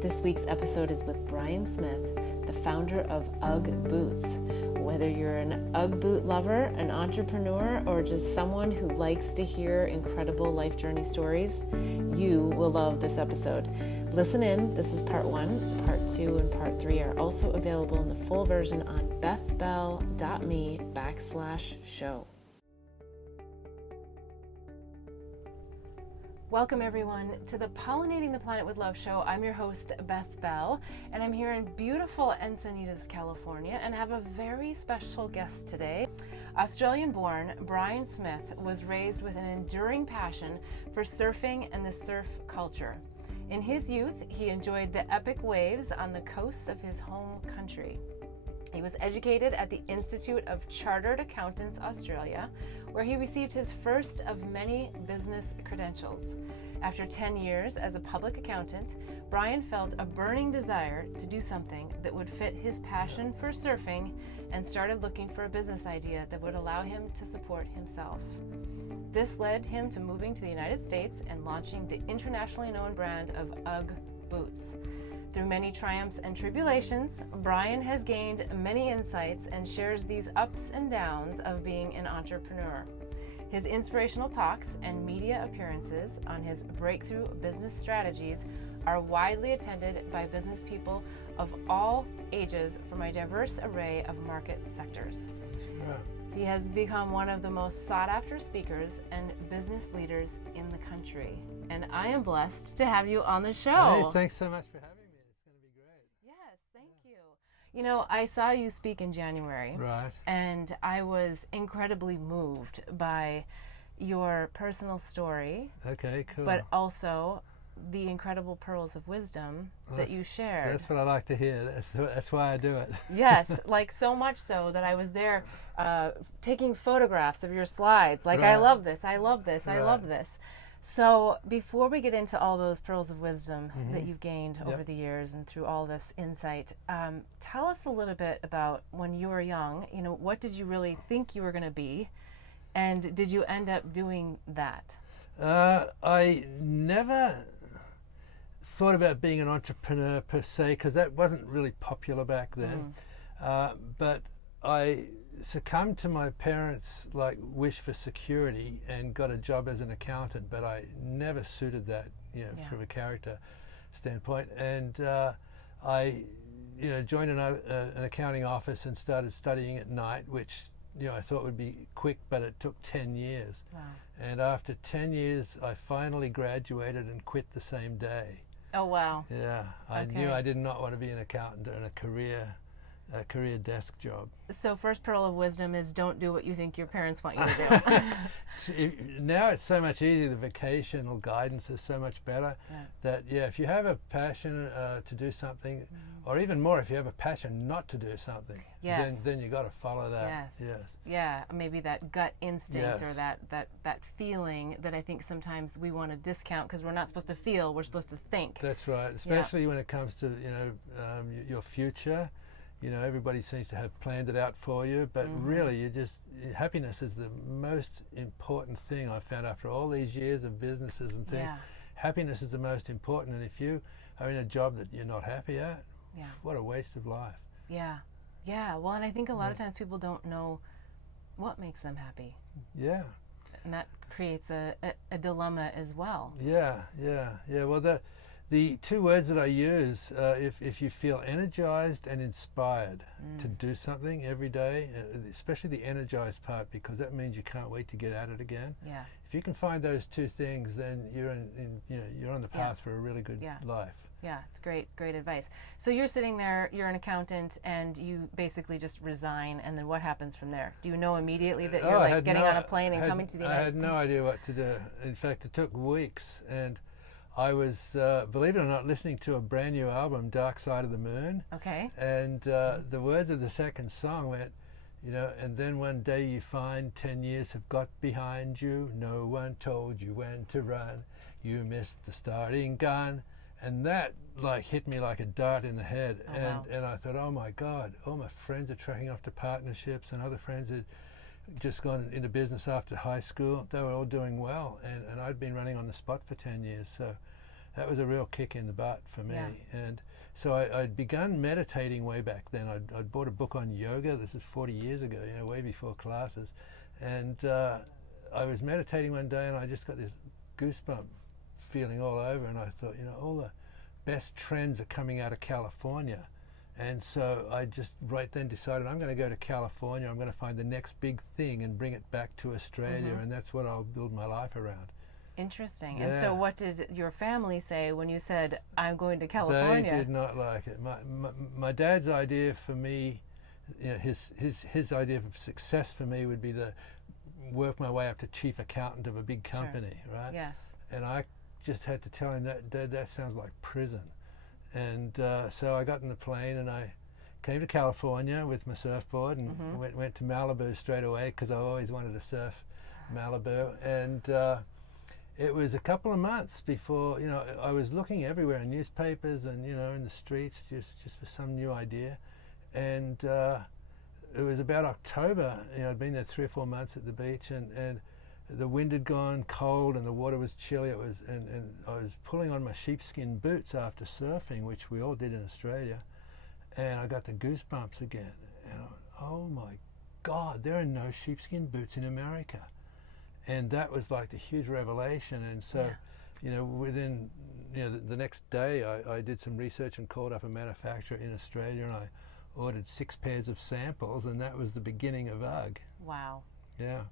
This week's episode is with Brian Smith, the founder of UGG Boots. Whether you're an UGG boot lover, an entrepreneur, or just someone who likes to hear incredible life journey stories, you will love this episode. Listen in. This is part 1. Part 2 and part 3 are also available in the full version on bethbell.me/show. Welcome everyone to the Pollinating the Planet with Love show. I'm your host, Beth Bell, and I'm here in beautiful Encinitas, California, and have a very special guest today. Australian-born Brian Smith was raised with an enduring passion for surfing and the surf culture. In his youth, he enjoyed the epic waves on the coasts of his home country. He was educated at the Institute of Chartered Accountants Australia, where he received his first of many business credentials. After 10 years as a public accountant, Brian felt a burning desire to do something that would fit his passion for surfing and started looking for a business idea that would allow him to support himself. This led him to moving to the United States and launching the internationally known brand of UGG Boots. Through many triumphs and tribulations, Brian has gained many insights and shares these ups and downs of being an entrepreneur. His inspirational talks and media appearances on his breakthrough business strategies are widely attended by business people of all ages from a diverse array of market sectors. Yeah. He has become one of the most sought-after speakers and business leaders in the country. And I am blessed to have you on the show. Hey, thanks so much for having me. You know, I saw you speak in January, right, and I was incredibly moved by your personal story. Okay, cool. But also the incredible pearls of wisdom that you shared. That's what I like to hear. That's why I do it. Yes, like so much so that I was there taking photographs of your slides. Like, right. I love this, I love this, right. I love this. So before we get into all those pearls of wisdom that you've gained over the years and through all this insight, tell us a little bit about when you were young. You know, what did you really think you were going to be, and did you end up doing that? I never thought about being an entrepreneur per se, because that wasn't really popular back then. But I succumbed to my parents' wish for security and got a job as an accountant, but I never suited that, from a character standpoint. And I, joined an accounting office and started studying at night, which I thought would be quick, but it took 10 years. Wow. And after 10 years, I finally graduated and quit the same day. Oh wow! Yeah, I knew I did not want to be an accountant in a career desk job. So first pearl of wisdom is don't do what you think your parents want you to do. Now it's so much easier. The vocational guidance is so much better. That if you have a passion to do something, or even more, if you have a passion not to do something, then you got to follow that. Yes. Yeah, maybe that gut instinct or that feeling that I think sometimes we want to discount because we're not supposed to feel, we're supposed to think. That's right, especially when it comes to your future. Everybody seems to have planned it out for you, but really happiness is the most important thing I've found after all these years of businesses and things. Happiness is the most important, and if you are in a job that you're not happy at, what a waste of life. Yeah, well, and I think a lot of times people don't know what makes them happy. Yeah. And that creates a dilemma as well. Yeah. Well, the two words that I use, if you feel energized and inspired to do something every day, especially the energized part, because that means you can't wait to get at it again. Yeah. If you can find those two things, then you're you're on the path for a really good life. Yeah, it's great advice. So you're sitting there, you're an accountant, and you basically just resign, and then what happens from there? Do you know immediately that you're getting on a plane and coming to the United States? I had no idea what to do. In fact, it took weeks, and I was, believe it or not, listening to a brand new album, Dark Side of the Moon. Okay. And the words of the second song went, and then one day you find 10 years have got behind you. No one told you when to run. You missed the starting gun. And that hit me like a dart in the head. And I thought, oh my God, all my friends are tracking off to partnerships, and other friends had just gone into business after high school. They were all doing well, and I'd been running on the spot for 10 years. So that was a real kick in the butt for me. Yeah. And so I'd begun meditating way back then. I'd bought a book on yoga. This is 40 years ago, way before classes. And I was meditating one day, and I just got this goosebump feeling all over. And I thought, all the best trends are coming out of California. And so I just right then decided I'm going to go to California. I'm going to find the next big thing and bring it back to Australia, and that's what I'll build my life around. Interesting. Yeah. And so what did your family say when you said, I'm going to California? They did not like it. My dad's idea for me, his idea of success for me would be to work my way up to chief accountant of a big company, right? Yes. And I just had to tell him that sounds like prison. And so I got in the plane and I came to California with my surfboard and went to Malibu straight away because I always wanted to surf Malibu. And it was a couple of months before, I was looking everywhere in newspapers and, in the streets just for some new idea. And it was about October, I'd been there 3 or 4 months at the beach and the wind had gone cold and the water was chilly. And I was pulling on my sheepskin boots after surfing, which we all did in Australia, and I got the goosebumps again. And I went, oh my God, there are no sheepskin boots in America. And that was like a huge revelation. And so, within the next day, I did some research and called up a manufacturer in Australia, and I ordered 6 pairs of samples, and that was the beginning of UGG. Wow. Yeah.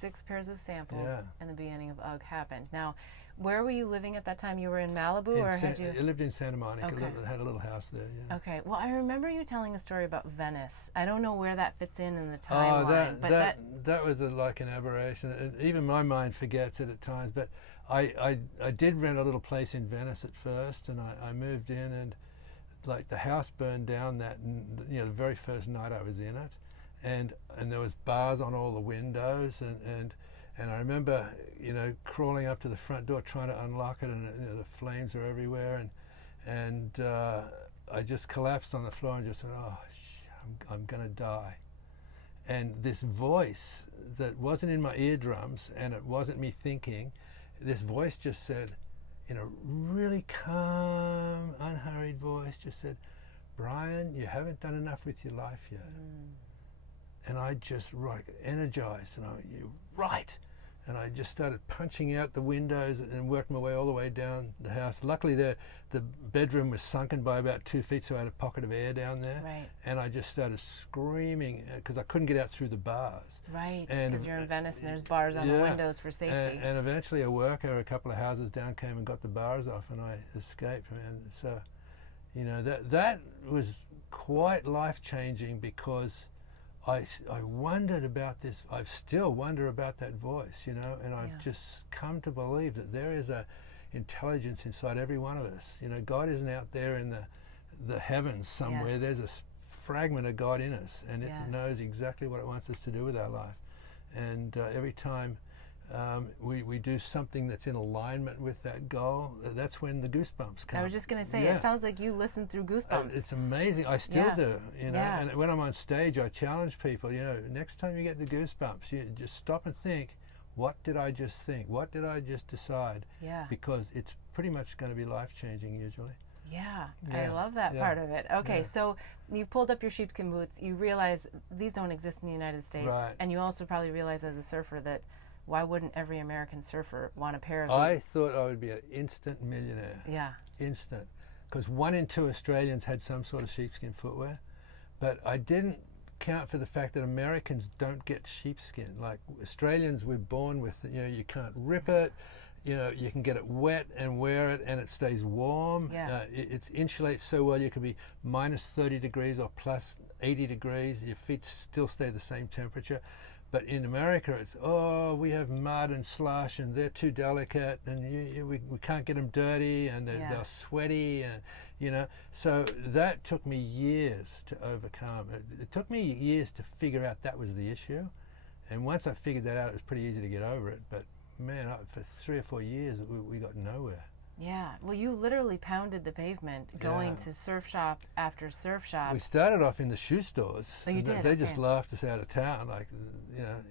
6 pairs of samples, and the beginning of UGG happened. Now, where were you living at that time? You were in Malibu, or had you? I lived in Santa Monica. Okay. Had a little house there. Yeah. Okay. Well, I remember you telling a story about Venice. I don't know where that fits in the timeline, that was like an aberration. And even my mind forgets it at times. But I did rent a little place in Venice at first, and I moved in, and like the house burned down the very first night I was in it. And there was bars on all the windows, and I remember crawling up to the front door trying to unlock it, and the flames are everywhere, and I just collapsed on the floor and just said, I'm gonna die. And this voice that wasn't in my eardrums, and it wasn't me thinking, this voice just said, in a really calm, unhurried voice, just said, Brian, you haven't done enough with your life yet. And I just energized, and I went, you're right. And I just started punching out the windows and worked my way all the way down the house. Luckily, the bedroom was sunken by about 2 feet, so I had a pocket of air down there. Right. And I just started screaming because I couldn't get out through the bars. Right, because you're in Venice and there's bars on the windows for safety. And eventually a worker a couple of houses down came and got the bars off, and I escaped. And so, that was quite life-changing because I wondered about this. I still wonder about that voice, and I've just come to believe that there is a intelligence inside every one of us. God isn't out there in the heavens somewhere. There's a fragment of God in us, and it knows exactly what it wants us to do with our life. And every time we do something that's in alignment with that goal, that's when the goosebumps come. I was just going to say, it sounds like you listen through goosebumps. It's amazing. I still do, and when I'm on stage, I challenge people, next time you get the goosebumps, you just stop and think, what did I just think? What did I just decide? Yeah. Because it's pretty much going to be life-changing usually. Yeah, I love that part of it. Okay, so you pulled up your sheepskin boots. You realize these don't exist in the United States. Right. And you also probably realize as a surfer that why wouldn't every American surfer want a pair of these? I thought I would be an instant millionaire. Yeah. Instant. Because 1 in 2 Australians had some sort of sheepskin footwear. But I didn't count for the fact that Americans don't get sheepskin. Like Australians, we're born with, you can't rip it. You can get it wet and wear it and it stays warm. Yeah. It's insulates so well you can be minus 30 degrees or plus 80 degrees. Your feet still stay the same temperature. But in America, it's, we have mud and slush and they're too delicate and we can't get them dirty and they're sweaty and, So that took me years to overcome. It took me years to figure out that was the issue. And once I figured that out, it was pretty easy to get over it. But man, for 3 or 4 years, we got nowhere. Yeah, well, you literally pounded the pavement going to surf shop after surf shop. We started off in the shoe stores. Oh, you did? They just laughed us out of town.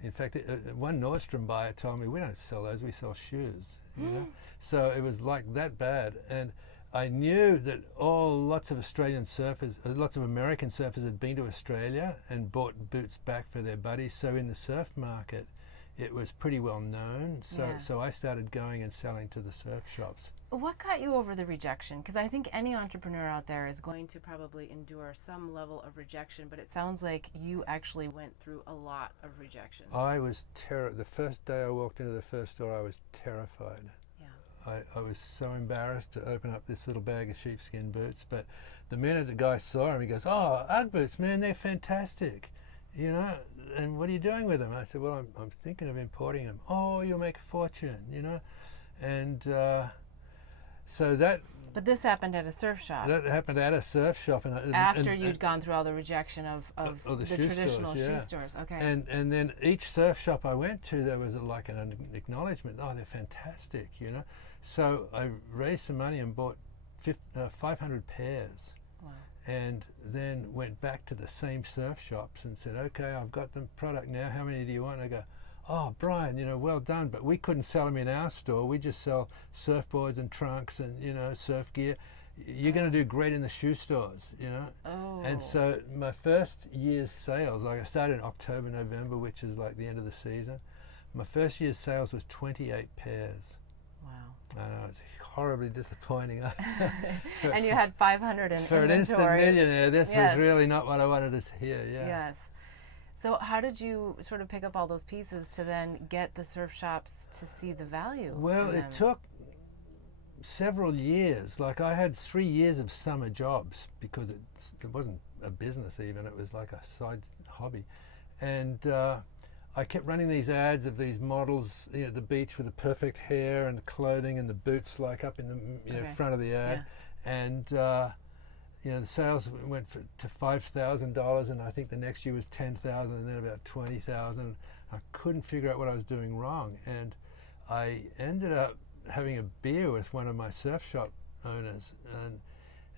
In fact, one Nordstrom buyer told me, we don't sell those, we sell shoes. you know. So it was like that bad, and I knew that lots of Australian surfers, lots of American surfers had been to Australia and bought boots back for their buddies. So in the surf market, it was pretty well known. So I started going and selling to the surf shops. What got you over the rejection? Because I think any entrepreneur out there is going to probably endure some level of rejection, but it sounds like you actually went through a lot of rejection. I was the first day I walked into the first store, I was terrified. I was so embarrassed to open up this little bag of sheepskin boots, but the minute the guy saw him, he goes, "Oh, Ugg boots, man, they're fantastic, you know, and what are you doing with them?" I said, "Well, I'm thinking of importing them." "Oh, you'll make a fortune, you know." And so that... But this happened at a surf shop. That happened at a surf shop. After you'd gone through all the rejection of the traditional shoe stores. Okay. And then each surf shop I went to, there was like an acknowledgement. "Oh, they're fantastic, you know." So I raised some money and bought 500 pairs. Wow. And then went back to the same surf shops and said, "Okay, I've got the product now. How many do you want?" And I go, "Oh, Brian, you know, well done, but we couldn't sell them in our store. We just sell surfboards and trunks and, you know, surf gear. You're going to do great in the shoe stores, you know." Oh. And so my first year's sales, like I started in October, November, which is like the end of the season. My first year's sales was 28 pairs. Wow. I know, it's horribly disappointing. And you had 500 in for inventory. an instant millionaire, this was really not what I wanted to hear. Yeah. Yes. So how did you sort of pick up all those pieces to then get the surf shops to see the value? Well, it took several years. Like I had 3 years of summer jobs because it wasn't a business even, it was like a side hobby. And I kept running these ads of these models, you know, at the beach with the perfect hair and clothing and the boots like up in the front of the ad. Yeah. And you know, the sales went to $5,000, and I think the next year was $10,000, and then about $20,000. I couldn't figure out what I was doing wrong, and I ended up having a beer with one of my surf shop owners,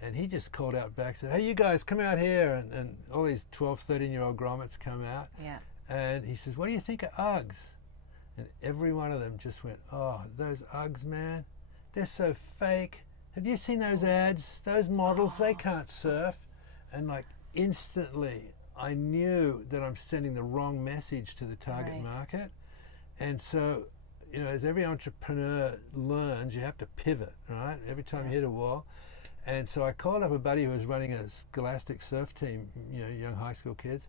and he just called out back, said, "Hey, you guys, come out here," and all these 12, 13-year-old grommets come out. Yeah. And he says, "What do you think of Uggs?" And every one of them just went, "Oh, those Uggs, man, they're so fake. Have you seen those ads? Those models, they can't surf." And like instantly, I knew that I'm sending the wrong message to the target market. And so, you know, as every entrepreneur learns, you have to pivot, right? Every time you hit a wall. And so I called up a buddy who was running a scholastic surf team, you know, young high school kids.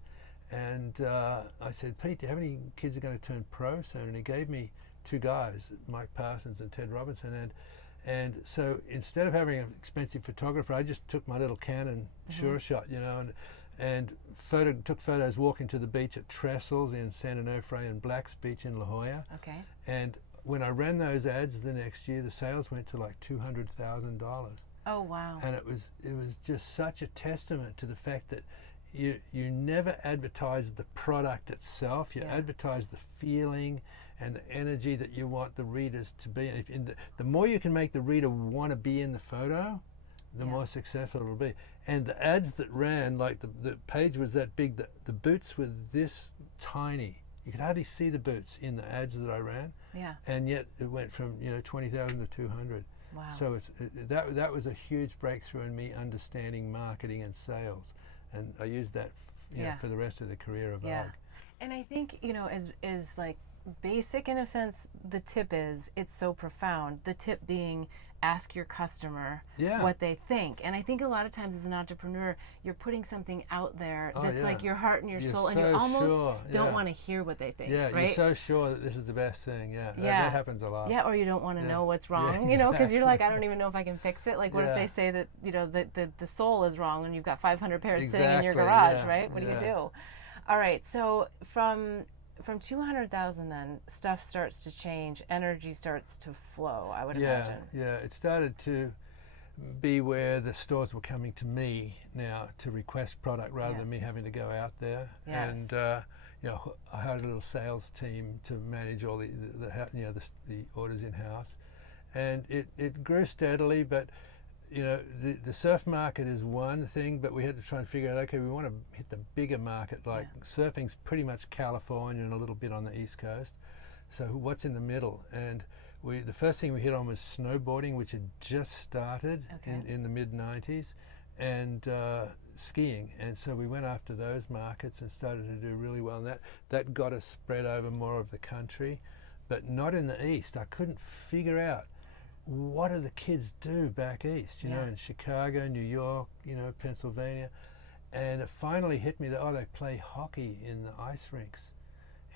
And I said, "Pete, do you have any kids who are going to turn pro soon?" And he gave me 2 guys, Mike Parsons and Ted Robinson. And so instead of having an expensive photographer, I just took my little Canon Sure Shot, you know, and took photos walking to the beach at Trestles in San Onofre and Black's Beach in La Jolla. Okay. And when I ran those ads the next year, the sales went to like $200,000. Oh, wow. And it was just such a testament to the fact that you never advertise the product itself. You advertise the feeling and the energy that you want the readers to be. And the more you can make the reader want to be in the photo, the more successful it'll be. And the ads that ran, like the page was that big, the boots were this tiny. You could hardly see the boots in the ads that I ran. Yeah. And yet it went from, you know, 20,000 to 200. Wow. So that was a huge breakthrough in me understanding marketing and sales. And I used that, you know, for the rest of the career of Ugg. And I think, you know, is like basic in a sense, the tip is, it's so profound. The tip being, ask your customer what they think. And I think a lot of times as an entrepreneur, you're putting something out there that's like your heart and your soul, and you almost don't want to hear what they think. Yeah, right? You're so sure that this is the best thing. That happens a lot. Yeah, or you don't want to know what's wrong, you know, because you're like, I don't even know if I can fix it. Like, what if they say that, you know, the sole is wrong and you've got 500 pairs sitting in your garage, right? What do you do? All right, so from 200,000 then, stuff starts to change, energy starts to flow, I would imagine. Yeah, it started to be where the stores were coming to me now to request product rather than me having to go out there. And you know, I hired a little sales team to manage all the orders in-house. And it grew steadily, but you know, the surf market is one thing, but we had to try and figure out, okay, we want to hit the bigger market, like surfing's pretty much California and a little bit on the East Coast. So what's in the middle? And the first thing we hit on was snowboarding, which had just started in the mid-90s, and skiing. And so we went after those markets and started to do really well. And that got us spread over more of the country, but not in the East. I couldn't figure out, what do the kids do back East, you know, in Chicago, New York, you know, Pennsylvania. And it finally hit me that, they play hockey in the ice rinks.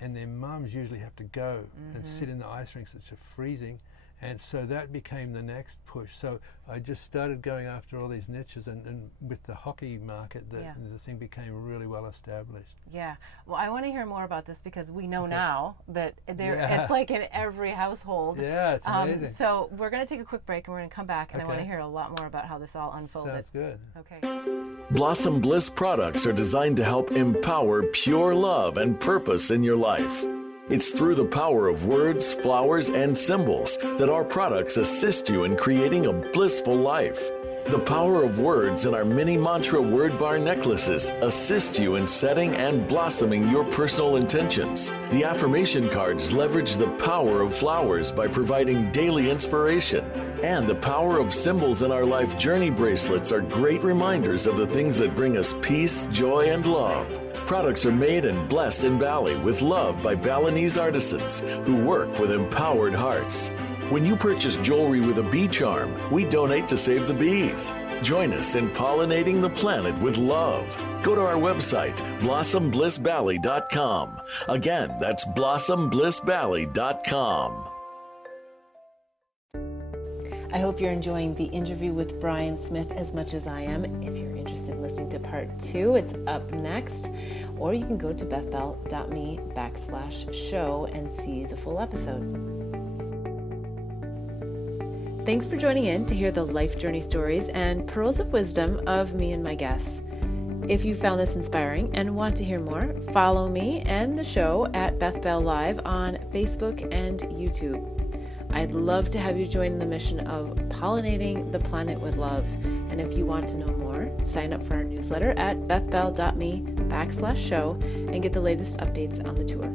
And their mums usually have to go and sit in the ice rinks, which are freezing. And so that became the next push. So I just started going after all these niches, and with the hockey market, the thing became really well established. Yeah. Well, I want to hear more about this, because we know now that it's like in every household. Yeah, it's amazing. So we're going to take a quick break, and we're going to come back, and I want to hear a lot more about how this all unfolded. Sounds good. Okay. Blossom Bliss products are designed to help empower pure love and purpose in your life. It's through the power of words, flowers, and symbols that our products assist you in creating a blissful life. The power of words in our mini mantra word bar necklaces assist you in setting and blossoming your personal intentions. The affirmation cards leverage the power of flowers by providing daily inspiration. And the power of symbols in our life journey bracelets are great reminders of the things that bring us peace, joy, and love. Products are made and blessed in Bali with love by Balinese artisans who work with empowered hearts. When you purchase jewelry with a bee charm, we donate to save the bees. Join us in pollinating the planet with love. Go to our website, blossomblissbali.com. Again, that's blossomblissbali.com. I hope you're enjoying the interview with Brian Smith as much as I am. If you're interested in listening to part 2, it's up next. Or you can go to bethbell.me/show and see the full episode. Thanks for joining in to hear the life journey stories and pearls of wisdom of me and my guests. If you found this inspiring and want to hear more, follow me and the show at Beth Bell Live on Facebook and YouTube. I'd love to have you join the mission of pollinating the planet with love. And if you want to know more, sign up for our newsletter at bethbell.me/show and get the latest updates on the tour.